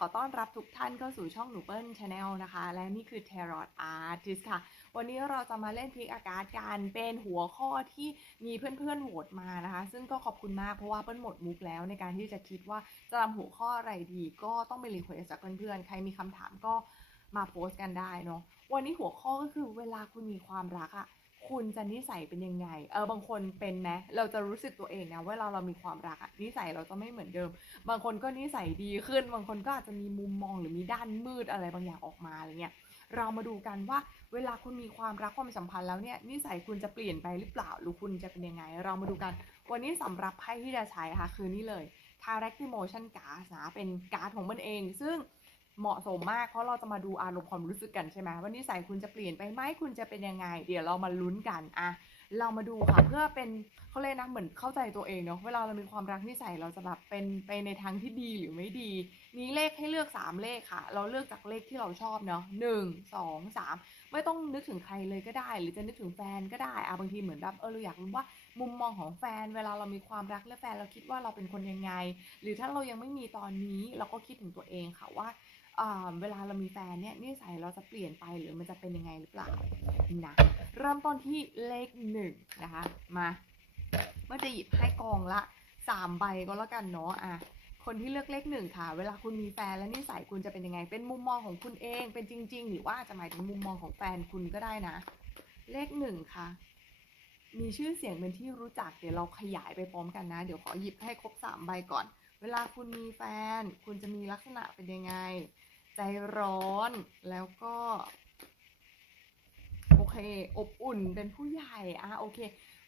ขอต้อนรับทุกท่านเข้าสู่ช่องหนูเปิ้ลชาแนลนะคะ และนี่คือ Tarot Artist ค่ะ วันนี้เราจะมาเล่นพลิกอากาศกันเป็นหัวข้อที่มีเพื่อนๆโหวตมานะคะ ซึ่งก็ขอบคุณมากเพราะว่าเปิ้ลหมดมุกแล้วในการที่จะคิดว่าจะทำหัวข้ออะไรดี ก็ต้องไปรีเควสจากเพื่อนๆ ใครมีคำถามก็มาโพสต์กันได้เนาะ วันนี้หัวข้อก็คือเวลาคุณมีความรักอะ คุณจะนิสัยเป็นยังไง เออบางคนเป็นไหมเราจะรู้สึกตัวเองนะเวลาเรามีความรักอะนิสัยเราจะไม่เหมือนเดิม บางคนก็นิสัยดีขึ้น บางคนก็อาจจะมีมุมมองหรือมีด้านมืดอะไรบางอย่างออกมาอะไรเงี้ย เรามาดูกันว่าเวลาคุณมีความรักความสัมพันธ์แล้วเนี่ยนิสัยคุณจะเปลี่ยนไปหรือเปล่า หรือคุณจะเป็นยังไง เรามาดูกัน วันนี้สำหรับไพ่ที่จะใช้ค่ะคือนี่เลย t a r e c Emotion Card นะเป็นการ์ดของมันเอง ซึ่ง เหมาะสมมากเพราะเราจะมาดูอารมณ์ความรู้สึกกันใช่ไหมว่านิสัยคุณจะเปลี่ยนไปไหมคุณจะเป็นยังไง เดี๋ยวเรามาลุ้นกันอะเรามาดูค่ะเพื่อเป็นเขาเลยกนะเหมือนเข้าใจตัวเองเนาะเวลาเรามีความรักนิสัยเราจะแบบเป็นไปในทางที่ดีหรือไม่ดี มีเลขให้เลือก 3 เลขค่ะ เราเลือกจากเลขที่เราชอบเนาะหนึ่งสองสามไม่ต้องนึกถึงใครเลยก็ได้ หรือจะนึกถึงแฟนก็ได้อะบางทีเหมือนแบบเออเราอยากรู้ว่ามุมมองของแฟน เวลาเรามีความรักและแฟนเราคิดว่าเราเป็นคนยังไง หรือถ้าเรายังไม่มีตอนนี้เราก็คิดถึงตัวเองค่ะว่า เวลาเรามีแฟนเนี่ยนิสัยเราจะเปลี่ยนไปหรือมันจะเป็นยังไงหรือเปล่านะเริ่มต้นที่เลขหนึ่งนะคะมาเมื่อจะหยิบให้กองละสามใบก็แล้วกันเนาะอะคนที่เลือกเลขหนึ่งค่ะ เวลาคุณมีแฟนและนิสัยคุณจะเป็นยังไง เป็นมุมมองของคุณเอง เป็นจริง ๆ หรือว่าจะหมายถึงมุมมองของแฟนคุณก็ได้นะ เลขหนึ่งค่ะ มีชื่อเสียงเป็นที่รู้จัก เดี๋ยวเราขยายไปพร้อมกันนะ เดี๋ยวขอหยิบให้ครบสามใบก่อน เวลาคุณมีแฟน คุณจะมีลักษณะเป็นยังไง ใจร้อนแล้วก็ โอเค อบอุ่นเป็นผู้ใหญ่อะโอเค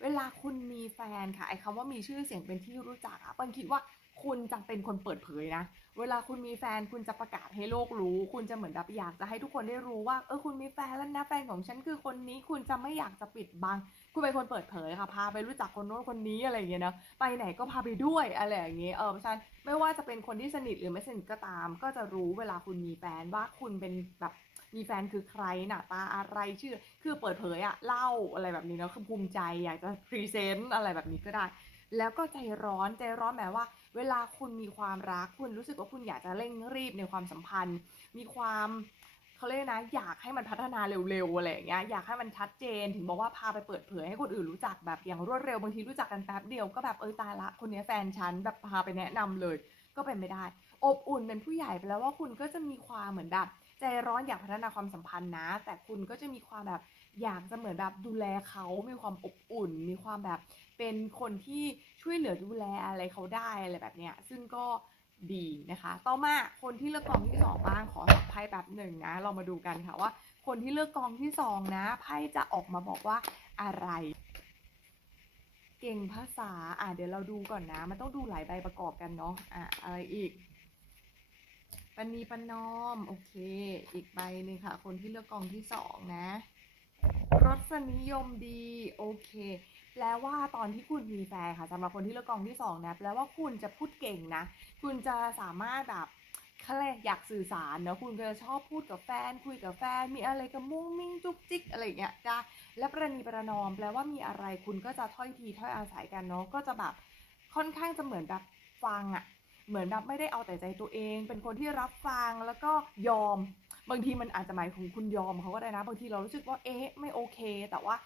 เวลาคุณมีแฟนค่ะไอ้คำว่ามีชื่อเสียงเป็นที่รู้จักอะปันคิดว่า คุณจะเป็นคนเปิดเผยนะ เวลาคุณมีแฟนคุณจะประกาศให้โลกรู้ คุณจะเหมือนแบบอยากจะให้ทุกคนได้รู้ว่าเออคุณมีแฟนแล้วนะแฟนของฉันคือคนนี้ คุณจะไม่อยากจะปิดบัง คุณเป็นคนเปิดเผยค่ะพาไปรู้จักคนโน้นคนนี้อะไรอย่างเงี้ยเนาะไปไหนก็พาไปด้วยอะไรอย่างเงี้ยเออเพราะฉะนันไม่ว่าจะเป็นคนที่สนิทหรือไม่สนิทก็ตาม ก็จะรู้เวลาคุณมีแฟนว่าคุณเป็นแบบมีแฟนคือใครหน้าตาอะไรชื่อ คือเปิดเผยอะเล่าอะไรแบบนี้เนาะคือภูมิใจอยากจะพรีเซนต์อะไรแบบนี้ก็ได้ แล้วก็ใจร้อนใจร้อนหมายว่า เวลาคุณมีความรักคุณรู้สึกว่าคุณอยากจะเร่งรีบในความสัมพันธ์ มีความเขาเรียกนะอยากให้มันพัฒนาเร็วๆอะไรอย่างเงี้ยอยากให้มันชัดเจนถึงบอกว่าพาไปเปิดเผยให้คนอื่นรู้จักแบบอย่างรวดเร็วบางทีรู้จักกันแป๊บเดียวก็แบบเออตายละคนนี้แฟนฉันแบบพาไปแนะนำเลย ก็เป็นไม่ได้ อบอุ่นเป็นผู้ใหญ่ไปแล้วว่าคุณก็จะมีความเหมือนแบบใจร้อนอยากพัฒนาความสัมพันธ์นะ แต่คุณก็จะมีความแบบ อยากจะเหมือนแบบดูแลเขามีความอบอุ่น มีความแบบเป็นคนที่ช่วยเหลือดูแลอะไรเขาได้อะไรแบบเนี้ย ซึ่งก็ดีนะคะ ต่อมาคนที่เลือกกองที่สองบ้างขอสับไพ่แบบหนึ่งนะ เรามาดูกันค่ะว่า คนที่เลือกกองที่สองนะไพ่จะออกมาบอกว่าอะไร เก่งภาษาอะเดี๋ยวเราดูก่อนนะ มันต้องดูหลายใบประกอบกันเนาะอะอะไรอีกปณีปนอม โอเค อีกใบหนึงค่ะ คนที่เลือกกองที่สองนะ รสนิยมดีโอเค แปลว่าตอนที่คุณมีแฟนค่ะสำหรับคนที่เลือกกองที่สองนะแปลว่าคุณจะพูดเก่งนะ คุณจะสามารถแบบเขาเรียอยากสื่อสารเนะคุณก็จะชอบพูดกับแฟน คุยกับแฟน มีอะไรกับมุ้งมิ้งจุกจิกอะไรเงี้ยได้และประนีประนอม แปลว่ามีอะไรคุณก็จะถ้อยทีถ้อยอาศัยกันเนาะก็จะแบบค่อนข้างจะเหมือนแบบฟังอะเหมือนแบบไม่ได้เอาแต่ใจตัวเอง เป็นคนที่รับฟังแล้วก็ยอม บางทีมันอาจจะหมายถึงคุณยอมเขาก็ได้นะ บางทีเรารู้สึกว่าเอ๊ะไม่โอเค แต่ว่า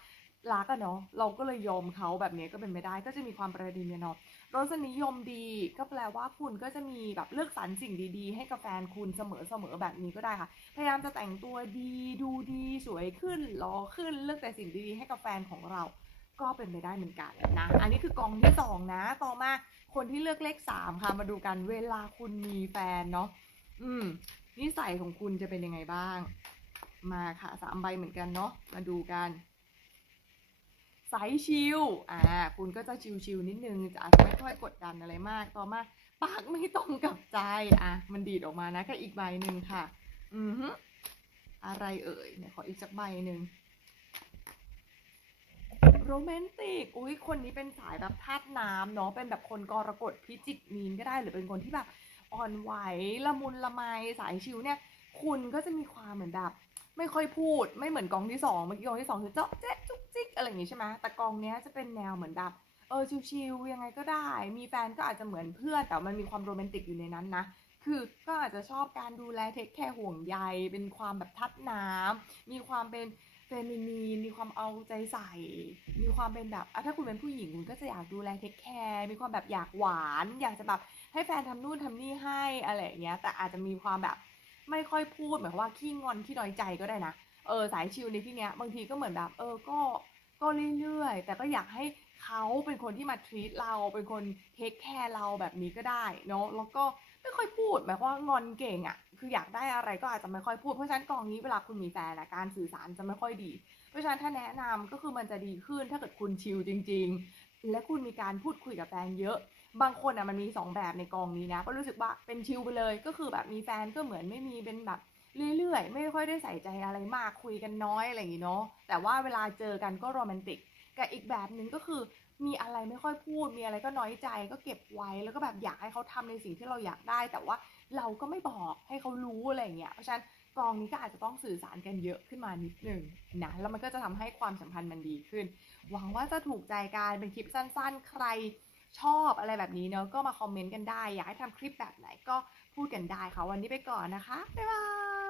รักอะเนาะเราก็เลยยอมเขาแบบนี้ก็เป็นไม่ได้ก็จะมีความประดีเนี่ยเนาะรสนิยมดีก็แปลว่าคุณก็จะมีแบบเลือกสรรสิ่งดีๆ ให้กับแฟนคุณเสมอๆแบบนี้ก็ได้ค่ะ พยายามจะแต่งตัวดีดูดีสวยขึ้นหล่อขึ้นเลือกแต่สิ่งดีๆให้กับแฟนของเราก็เป็นไปได้เหมือนกันนะ อันนี้คือกองที่สองนะ ต่อมาคนที่เลือกเลขสามค่ะ มาดูกันเวลาคุณมีแฟนเนาะ อืม นิสัยของคุณจะเป็นยังไงบ้าง มาค่ะสามใบเหมือนกันเนาะมาดูกันสายชิลอ่า คุณก็จะชิลๆนิดนึงอาจจะไม่ค่อยกดดันอะไรมาก ต่อมา ปากไม่ตรงกับใจ อะ มันดีดออกมานะก็อีกใบหนึ่งค่ะ อือฮึอะไรเอ่ย เนี่ยขออีกสักใบหนึ่งโรแมนติก อุ้ยคนนี้เป็นสายแบบธาตุน้ำเนาะ เป็นแบบคนกรกฎพิจิกมีนก็ได้ หรือเป็นคนที่แบบ อ่อนไหวละมุนละไมสายชิวเนี่ย คุณก็จะมีความเหมือนแบบไม่ค่อยพูดไม่เหมือนกองที่สองเมื่อกี้กองที่สองคือเจาะเจ๊ะจุกจิกอะไรอย่างงี้ใช่ไหมแต่กองเนี้ยจะเป็นแนวเหมือนแบบเออชิวๆยังไงก็ได้ มีแฟนก็อาจจะเหมือนเพื่อนแต่มันมีความโรแมนติกอยู่ในนั้นนะคือก็อาจจะชอบการดูแลเทคแคร์ห่วงใยเป็นความแบบทัดน้ำมีความเป็น เฟมินีนมีความเอาใจใส่ มีความเป็นแบบถ้าคุณเป็นผู้หญิงคุณก็จะอยากดูแลเทคแคร์มีความแบบอยากหวาน อยากจะแบบให้แฟนทำนู่นทำนี่ให้อะไรอย่างเงี้ย แต่อาจจะมีความแบบไม่ค่อยพูดหมายว่าขี้งอนขี้น้อยใจก็ได้นะเออสายชิลในที่เนี้ยบางทีก็เหมือนแบบ เออก็ก็เรื่อยๆ แต่ก็อยากให้เขาเป็นคนที่มาทรีตเราเป็นคนเทคแคร์เราแบบนี้ก็ได้เนาะแล้วก็ไม่ค่อยพูดหมายว่างอนเก่งอะ่ะ คืออยากได้อะไรก็อาจจะไม่ค่อยพูด เพราะฉะนั้นกองนี้เวลาคุณมีแฟนอะการสื่อสารจะไม่ค่อยดี เพราะฉะนั้นถ้าแนะนำก็คือมันจะดีขึ้นถ้าเกิดคุณชิลจริง ๆ และคุณมีการพูดคุยกับแฟนเยอะ บางคนอะมันมีสองแบบในกองนี้นะ ก็รู้สึกว่าเป็นชิลไปเลย ก็คือแบบมีแฟนก็เหมือนไม่มีเป็นแบบเรื่อยๆ ไม่ค่อยได้ใส่ใจอะไรมากคุยกันน้อยอะไรอย่างงี้เนาะแต่ว่าเวลาเจอกันก็โรแมนติกกับอีกแบบหนึ่งก็คือ มีอะไรไม่ค่อยพูด มีอะไรก็น้อยใจก็เก็บไว้ แล้วก็แบบอยากให้เขาทำในสิ่งที่เราอยากได้ แต่ว่าเราก็ไม่บอกให้เขารู้อะไรอย่างเงี้ยเพราะฉะนั้นกองนี้ก็อาจจะต้องสื่อสารกันเยอะขึ้นมานิดนึงนะแล้วมันก็จะทำให้ความสัมพันธ์มันดีขึ้น หวังว่าจะถูกใจกันเป็นคลิปสั้น ๆ ใครชอบอะไรแบบนี้เนาะก็มาคอมเมนต์กันได้ อยากให้ทำคลิปแบบไหนก็พูดกันได้ค่ะวันนี้ไปก่อนนะคะบ๊ายบาย